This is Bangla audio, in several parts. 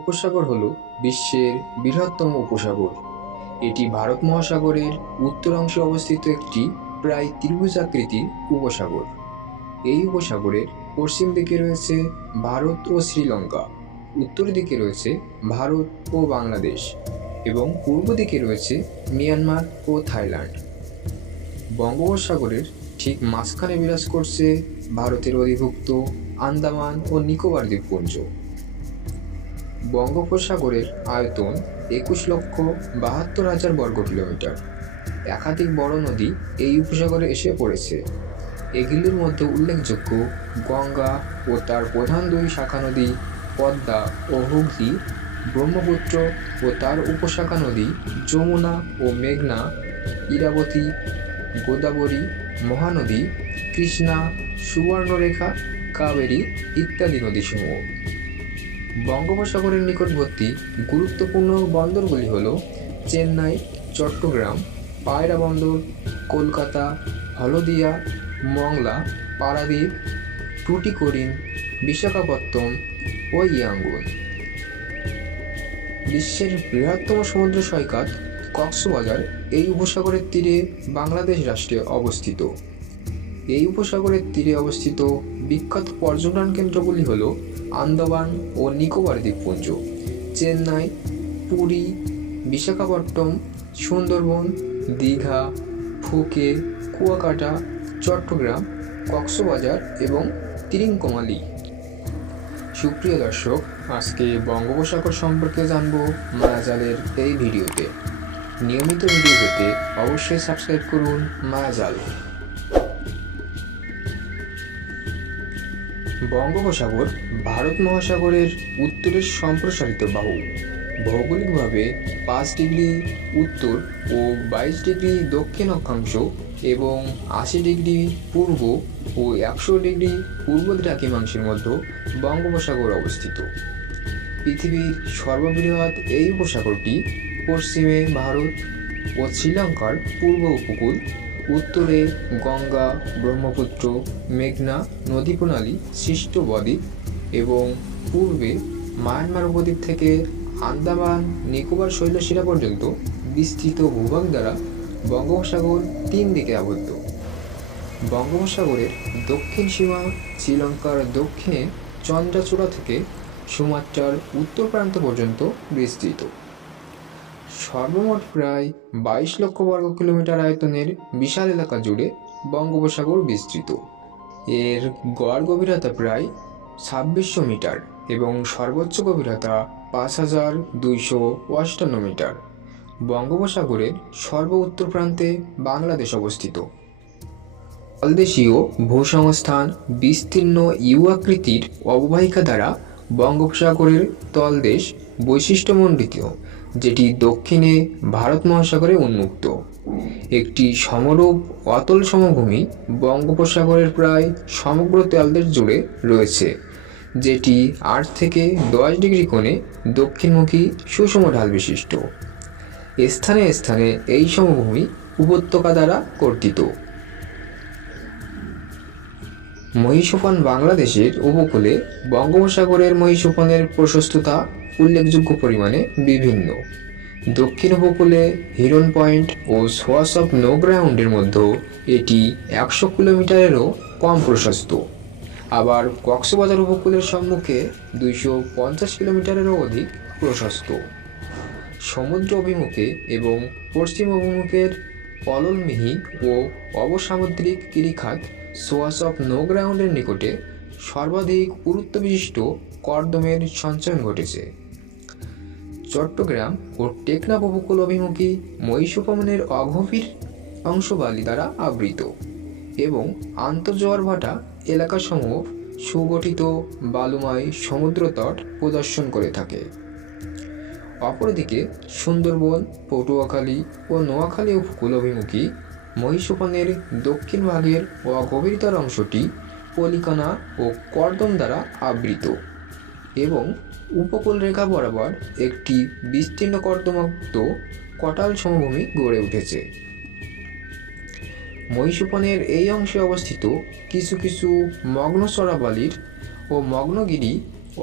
উপসাগর হল বিশ্বের বৃহত্তম উপসাগর। এটি ভারত মহাসাগরের উত্তর অংশে অবস্থিত একটি প্রায় ত্রিভুজাকৃতির উপসাগর। এই উপসাগরের পশ্চিম দিকে রয়েছে ভারত ও শ্রীলঙ্কা, উত্তর দিকে রয়েছে ভারত ও বাংলাদেশ এবং পূর্ব দিকে রয়েছে মিয়ানমার ও থাইল্যান্ড। বঙ্গোপসাগরের ঠিক মাঝখানে বিরাজ করছে ভারতের অধিভুক্ত আন্দামান ও নিকোবর দ্বীপপুঞ্জ। বঙ্গোপসাগরের আয়তন 21,72,000 বর্গ কিলোমিটার। একাধিক বড় নদী এই উপসাগরে এসে পড়েছে। এগুলির মধ্যে উল্লেখযোগ্য গঙ্গা ও তার প্রধান দুই শাখা নদী পদ্মা ও হুগলি, ব্রহ্মপুত্র ও তার উপশাখা নদী যমুনা ও মেঘনা, ইরাবতী, গোদাবরী, মহানদী, কৃষ্ণা, সুবর্ণরেখা, কাবেরী ইত্যাদি নদীসমূহ। বঙ্গোপসাগরের নিকটবর্তী গুরুত্বপূর্ণ বন্দরগুলি হল চেন্নাই, চট্টগ্রাম, পায়রা বন্দর, কলকাতা, হলদিয়া, মংলা, পারাদ্বীপ, টুটিকোরিন, বিশাখাপত্তনম ও ইয়াঙ্গুন। বিশ্বের বৃহত্তম সমুদ্র সৈকত কক্সবাজার এই উপসাগরের তীরে বাংলাদেশ রাষ্ট্রে অবস্থিত। এই উপসাগরের তীরে অবস্থিত বিখ্যাত পর্যটন কেন্দ্রগুলি হল আন্দামান ও নিকোবর দ্বীপপুঞ্জ, চেন্নাই, পুরী, বিশাখাপট্টনম, সুন্দরবন, দীঘা, ফুকে, কুয়াকাটা, চট্টগ্রাম, কক্সবাজার এবং তিরিঙ্কোমালি। সুপ্রিয় দর্শক, আজকে বঙ্গোপসাগর সম্পর্কে জানব মায়াজালের এই ভিডিওতে। নিয়মিত ভিডিও পেতে অবশ্যই সাবস্ক্রাইব করুন মায়াজাল। বঙ্গোপসাগর ভারত মহাসাগরের উত্তরের সম্প্রসারিত বাহু। ভৌগোলিকভাবে 5 ডিগ্রি উত্তর ও 22 ডিগ্রি দক্ষিণ অক্ষাংশ এবং 80 ডিগ্রি পূর্ব ও 100 ডিগ্রি পূর্ব দ্রাঘিমাংশের মধ্যে বঙ্গোপসাগর অবস্থিত। পৃথিবীর সর্ববৃহৎ এই উপসাগরটি পশ্চিমে ভারত ও শ্রীলঙ্কার পূর্ব উপকূল, উত্তরে গঙ্গা, ব্রহ্মপুত্র, মেঘনা নদী প্রণালী সৃষ্ট বদ্বীপ এবং পূর্বে মায়ানমার উপদ্বীপ থেকে আন্দামান নিকোবর শৈলশিরা পর্যন্ত বিস্তৃত ভূভাগ দ্বারা বঙ্গোপসাগর 3 দিকে আবদ্ধ। বঙ্গোপসাগরের দক্ষিণ সীমা শ্রীলঙ্কার দক্ষিণে চন্দ্রাচূড়া থেকে সুমাত্রার উত্তর প্রান্ত পর্যন্ত বিস্তৃত। সর্বমোট প্রায় 22 লক্ষ বর্গ কিলোমিটার আয়তনের বিশাল এলাকা জুড়ে বঙ্গোপসাগর বিস্তৃত। এর গড় গভীরতা প্রায় 2600 মিটার এবং সর্বোচ্চ গভীরতা 5258 মিটার। বঙ্গোপসাগরের সর্ব উত্তর প্রান্তে বাংলাদেশ অবস্থিত। তলদেশীয় ভূসংস্থান বিস্তীর্ণ ইউ আকৃতির অববাহিকা দ্বারা বঙ্গোপসাগরের তলদেশ বৈশিষ্ট্যমণ্ডিত, যেটি দক্ষিণে ভারত মহাসাগরে উন্মুক্ত। একটি সমরূপ অতল সমভূমি বঙ্গোপসাগরের প্রায় সমগ্র তলদেশ জুড়ে রয়েছে, যেটি 8 থেকে 10 ডিগ্রি কোণে দক্ষিণমুখী সুষম ঢাল বিশিষ্ট। স্থানে স্থানে এই সমভূমি উপত্যকা দ্বারা কর্তিত। মহীসোপান বাংলাদেশের উপকূলে বঙ্গোপসাগরের মহীসোপানের প্রশস্ততা উল্লেখযোগ্য পরিমাণে বিভিন্ন। দক্ষিণ উপকূলে হিরন পয়েন্ট ও সোয়াস অফ নো গ্রাউন্ডের মধ্যে এটি 100 কিলোমিটারেরও কম প্রশস্ত। আবার কক্সবাজার উপকূলের সম্মুখে 250 কিলোমিটারেরও অধিক প্রশস্ত। সমুদ্র অভিমুখে এবং পশ্চিম অভিমুখের পললমিহি ও অবসামুদ্রিক গিরিখাত সোয়াস অফ নো গ্রাউন্ডের নিকটে সর্বাধিক পুরুত্ব বিশিষ্ট কর্দমের সঞ্চয়ন ঘটেছে। চট্টগ্রাম ও টেকনাফ উপকূল অভিমুখী মহীসোপানের অগভীর অংশ বালি দ্বারা আবৃত এবং আন্তঃজোয়ার ভাটা এলাকাসমূহ সুগঠিত বালুময় সমুদ্রতট প্রদর্শন করে থাকে। অপরদিকে সুন্দরবন, পটুয়াখালী ও নোয়াখালী উপকূল অভিমুখী মহীসোপানের দক্ষিণ ভাগের অগভীরতর অংশটি পলিকানা ও কর্দম দ্বারা আবৃত এবং উপকূল রেখা বরাবর একটি বিস্তীর্ণ কর্দমাক্ত কটাল সমভূমি গড়ে উঠেছে। মহীসোপানের এই অংশে অবস্থিত কিছু কিছু মগ্ন চড়াবালির ও মগ্নগিরি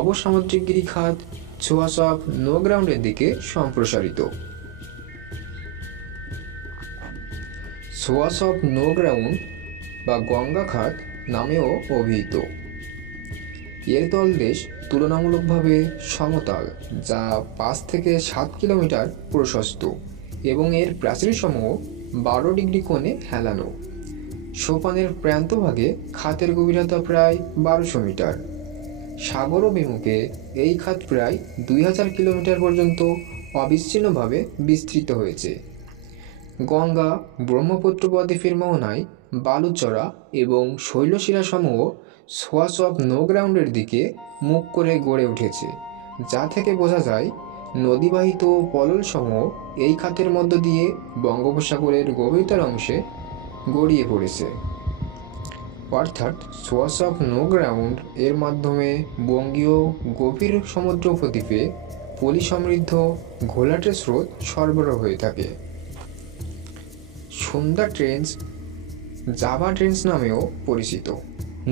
অবসামুদ্রিক গিরিখাত সোয়াস অফ নো গ্রাউন্ডের দিকে সম্প্রসারিত। সোয়াস অফ নো গ্রাউন্ড বা গঙ্গা খাত নামেও অভিহিত। এর তলদেশ তুলনামূলকভাবে সমতল, যা 5 থেকে 7 কিলোমিটার প্রশস্ত এবং এর প্রাচীরসমূহ 12 ডিগ্রি কোণে হেলানো। সোপানের প্রান্তভাগে খাতের গভীরতা প্রায় 1200 মিটার। সাগর অভিমুখে এই খাত প্রায় 2000 কিলোমিটার পর্যন্ত অবিচ্ছিন্নভাবে বিস্তৃত হয়েছে। গঙ্গা ব্রহ্মপুত্র বদ্বীপের মোহনায় বালুচরা এবং শৈলশিলাসমূহ সোয়াস অফ নো গ্রাউন্ডের দিকে মুখ করে গড়ে উঠেছে, যা থেকে বোঝা যায় নদীবাহিত পললসমূহ এই খাতের মধ্য দিয়ে বঙ্গোপসাগরের গভীরতর অংশে গড়িয়ে পড়েছে। অর্থাৎ সোয়াস অফ নো গ্রাউন্ড এর মাধ্যমে বঙ্গীয় গভীর সমুদ্র উপদ্বীপে পলি সমৃদ্ধ ঘোলাটে স্রোত সরবরাহ হয়ে থাকে। সুন্দর ট্রেঞ্চ জাভা ট্রেঞ্চ নামেও পরিচিত।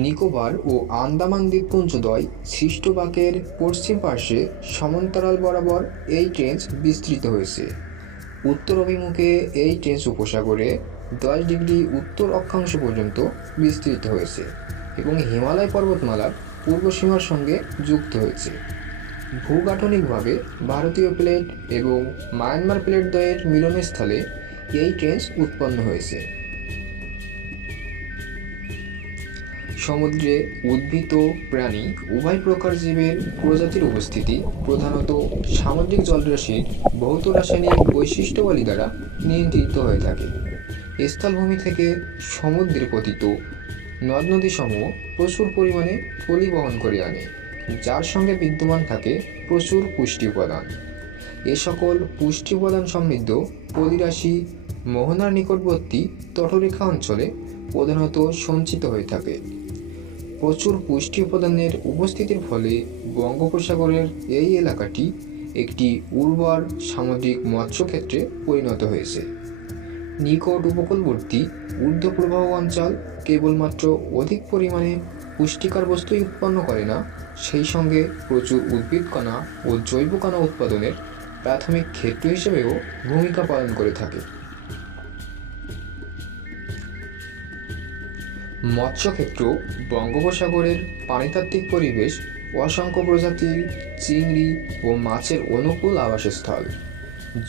নিকোবর ও আন্দামান দ্বীপপুঞ্জদ্বয় সৃষ্টবাকের পশ্চিম পার্শ্বে সমান্তরাল বরাবর এই ট্রেঞ্চ বিস্তৃত হয়েছে। উত্তর অভিমুখে এই ট্রেঞ্চ উপসাগরে 10 ডিগ্রি উত্তর অক্ষাংশ পর্যন্ত বিস্তৃত হয়েছে এবং হিমালয় পর্বতমালার পূর্ব সীমার সঙ্গে যুক্ত হয়েছে। ভূগাঠনিকভাবে ভারতীয় প্লেট এবং মায়ানমার প্লেট দ্বয়ের মিলনস্থলে এই ট্রেঞ্চ উৎপন্ন হয়েছে। সমুদ্রে উদ্ভিদ প্রাণী উভয় প্রকার জীবের প্রজাতির উপস্থিতি প্রধানত সামুদ্রিক জলরাশির ভৌত রাসায়নিক বৈশিষ্ট্যাবলী দ্বারা নিয়ন্ত্রিত হয়ে থাকে। স্থলভূমি থেকে সমুদ্রে পতিত নদ নদীসমূহ প্রচুর পরিমাণে পলি বহন করে আনে, যার সঙ্গে বিদ্যমান থাকে প্রচুর পুষ্টি উপাদান। এ সকল পুষ্টি উপাদান সমৃদ্ধ পলিরাশি মোহনার নিকটবর্তী তটরেখা অঞ্চলে প্রধানত সঞ্চিত হয়ে থাকে। প্রচুর পুষ্টি উপাদানের উপস্থিতির ফলে বঙ্গোপসাগরের এই এলাকাটি একটি উর্বর সামুদ্রিক মৎস্যক্ষেত্রে পরিণত হয়েছে। নিকট উপকূলবর্তী ঊর্ধ্বপ্রবাহ অঞ্চল কেবলমাত্র অধিক পরিমাণে পুষ্টিকর বস্তুই উৎপন্ন করে না, সেই সঙ্গে প্রচুর উদ্ভিদকণা ও জৈবকণা উৎপাদনের প্রাথমিক ক্ষেত্র হিসেবেও ভূমিকা পালন করে থাকে। মৎস্যক্ষেত্র বঙ্গোপসাগরের পানিতাত্ত্বিক পরিবেশ অসংখ্য প্রজাতির চিংড়ি ও মাছের অনুকূল আবাসস্থল।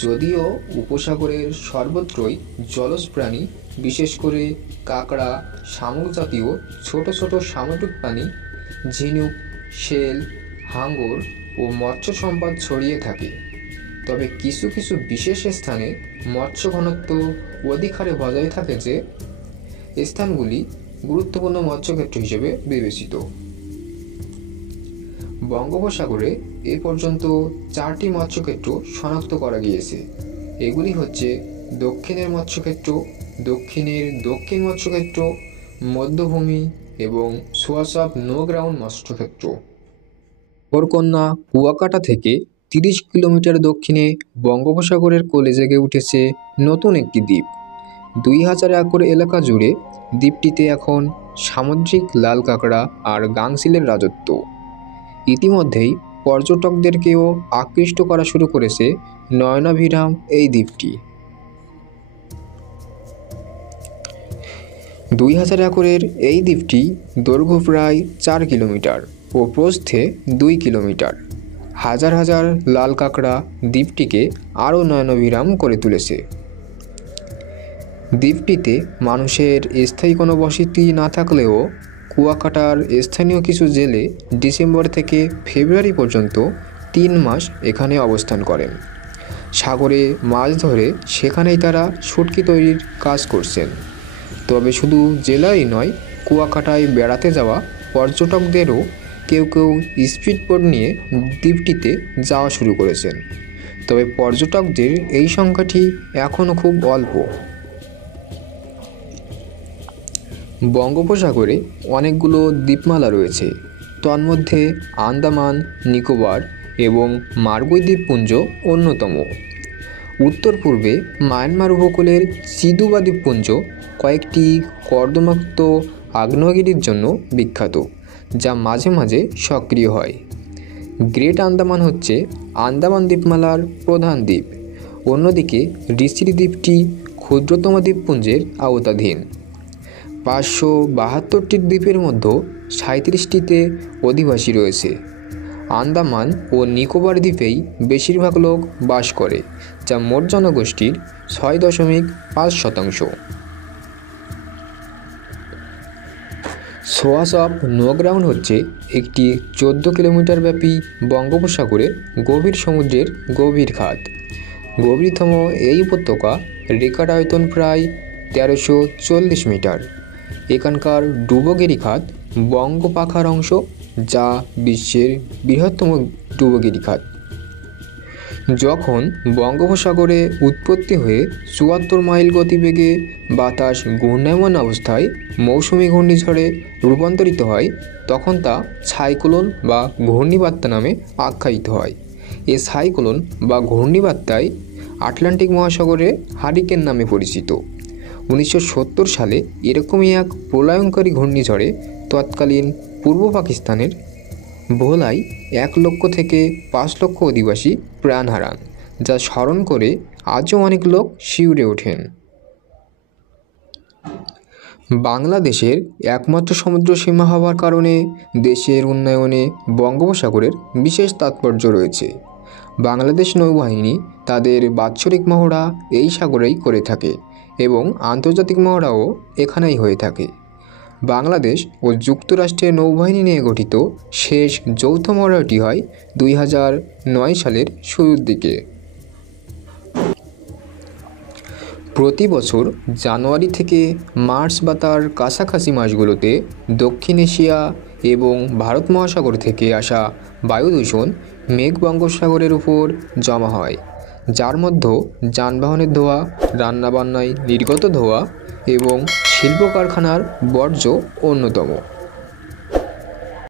যদিও উপসাগরের সর্বত্রই জলজ প্রাণী, বিশেষ করে কাঁকড়া, শামুক জাতীয় ছোট ছোট সামুদ্রিক প্রাণী, ঝিনুক, শেল, হাঙর ও মৎস্য সম্পদ ছড়িয়ে থাকে, তবে কিছু কিছু বিশেষ স্থানে মৎস্য ঘনত্ব অধিক হারে বজায় থাকে, যে স্থানগুলি গুরুত্বপূর্ণ মৎস্যক্ষেত্র হিসেবে বিবেচিত। বঙ্গোপসাগরে এ পর্যন্ত 4টি মৎস্যক্ষেত্র শনাক্ত করা গিয়েছে। এগুলি হচ্ছে দক্ষিণের মৎস্যক্ষেত্র, দক্ষিণের দক্ষিণ মৎস্যক্ষেত্র, মধ্যভূমি এবং সোয়াস অফ নো গ্রাউন্ড মৎস্যক্ষেত্র। সাগরকন্যা কুয়াকাটা থেকে 30 কিলোমিটার দক্ষিণে বঙ্গোপসাগরের কোলে জেগে উঠেছে নতুন একটি দ্বীপ। 2000 একর এলাকা জুড়ে দ্বীপটিতে এখন সামুদ্রিক লাল কাঁকড়া আর গাংচিলের রাজত্ব। ইতিমধ্যেই পর্যটকদেরকেও আকৃষ্ট করা শুরু করেছে নয়নাভিরাম এই দ্বীপটি। 2000 একরের এই দ্বীপটি দৈর্ঘ্য প্রায় 4 কিলোমিটার ও প্রস্থে 2 কিলোমিটার। হাজার হাজার লাল কাঁকড়া দ্বীপটিকে আরও নয়নাভিরাম করে তুলেছে। দ্বীপটিতে মানুষের স্থায়ী কোনো বসতি না থাকলেও কুয়াকাটার স্থানীয় কিছু জেলে ডিসেম্বর থেকে ফেব্রুয়ারি পর্যন্ত 3 মাস এখানে অবস্থান করেন। সাগরে মাছ ধরে সেখানেই তারা শুটকি তৈরির কাজ করছেন। তবে শুধু জেলারই নয়, কুয়াকাটায় বেড়াতে যাওয়া পর্যটকদেরও কেউ কেউ স্পিডবোট নিয়ে দ্বীপটিতে যাওয়া শুরু করেছেন। তবে পর্যটকদের এই সংখ্যাটি এখনও খুব অল্প। বঙ্গোপসাগরে অনেকগুলো দ্বীপমালা রয়েছে, তন্মধ্যে আন্দামান, নিকোবর এবং মার্গই দ্বীপপুঞ্জ অন্যতম। উত্তর পূর্বে মায়ানমার উপকূলের চিদুবা দ্বীপপুঞ্জ কয়েকটি কর্দমাক্ত আগ্নেয়গিরির জন্য বিখ্যাত, যা মাঝে মাঝে সক্রিয় হয়। গ্রেট আন্দামান হচ্ছে আন্দামান দ্বীপমালার প্রধান দ্বীপ। অন্যদিকে ঋষির দ্বীপটি ক্ষুদ্রতম দ্বীপপুঞ্জের আওতাধীন। 572টি দ্বীপের মধ্যে 37টিতে অধিবাসী রয়েছে। আন্দামান ও নিকোবর দ্বীপেই বেশিরভাগ লোক বাস করে, যা মোট জনগোষ্ঠীর 6.5%। সোয়াস অফ নো গ্রাউন্ড হচ্ছে একটি 14 কিলোমিটার ব্যাপী বঙ্গোপসাগরের গভীর সমুদ্রের গভীর খাত। গভীরতম এই উপত্যকা রেকর্ড আয়তন প্রায় 1340 মিটার। এখানকার ডুবোগিরি খাত বঙ্গোপাখার অংশ, যা বিশ্বের বৃহত্তম ডুবোগিরি খাত। যখন বঙ্গোপসাগরে উৎপত্তি হয়ে 74 মাইল গতিবেগে বাতাস ঘূর্ণায়মান অবস্থায় মৌসুমি ঘূর্ণিঝড়ে রূপান্তরিত হয়, তখন তা সাইক্লোন বা ঘূর্ণিবার্তা নামে আখ্যায়িত হয়। এ সাইক্লোন বা ঘূর্ণিবার্তায় আটলান্টিক মহাসাগরে হারিকেন নামে পরিচিত। 1970 সালে এরকমই এক প্রলয়ঙ্কারী ঘূর্ণিঝড়ে তৎকালীন পূর্ব পাকিস্তানের ভোলায় 1 লক্ষ থেকে 5 লক্ষ অধিবাসী প্রাণ হারান, যা স্মরণ করে আজও অনেক লোক শিউরে ওঠেন। বাংলাদেশের একমাত্র সমুদ্র সীমা হওয়ার কারণে দেশের উন্নয়নে বঙ্গোপসাগরের বিশেষ তাৎপর্য রয়েছে। বাংলাদেশ নৌবাহিনী তাদের বাৎসরিক মহড়া এই সাগরেই করে থাকে এবং আন্তর্জাতিক মহড়াও এখানেই হয়ে থাকে। বাংলাদেশ ও যুক্তরাষ্ট্রের নৌবাহিনী নিয়ে গঠিত শেষ যৌথ মহড়াটি হয় 2009 সালের শুরুর দিকে। প্রতি বছর জানুয়ারি থেকে মার্চ বা তার কাছাকাছি মাসগুলোতে দক্ষিণ এশিয়া এবং ভারত মহাসাগর থেকে আসা বায়ু দূষণ মেঘ বঙ্গোপসাগরের উপর জমা হয়, যার মধ্যে যানবাহনের ধোঁয়া, রান্নাবান্নায় নির্গত ধোঁয়া এবং শিল্প কারখানার বর্জ্য অন্যতম।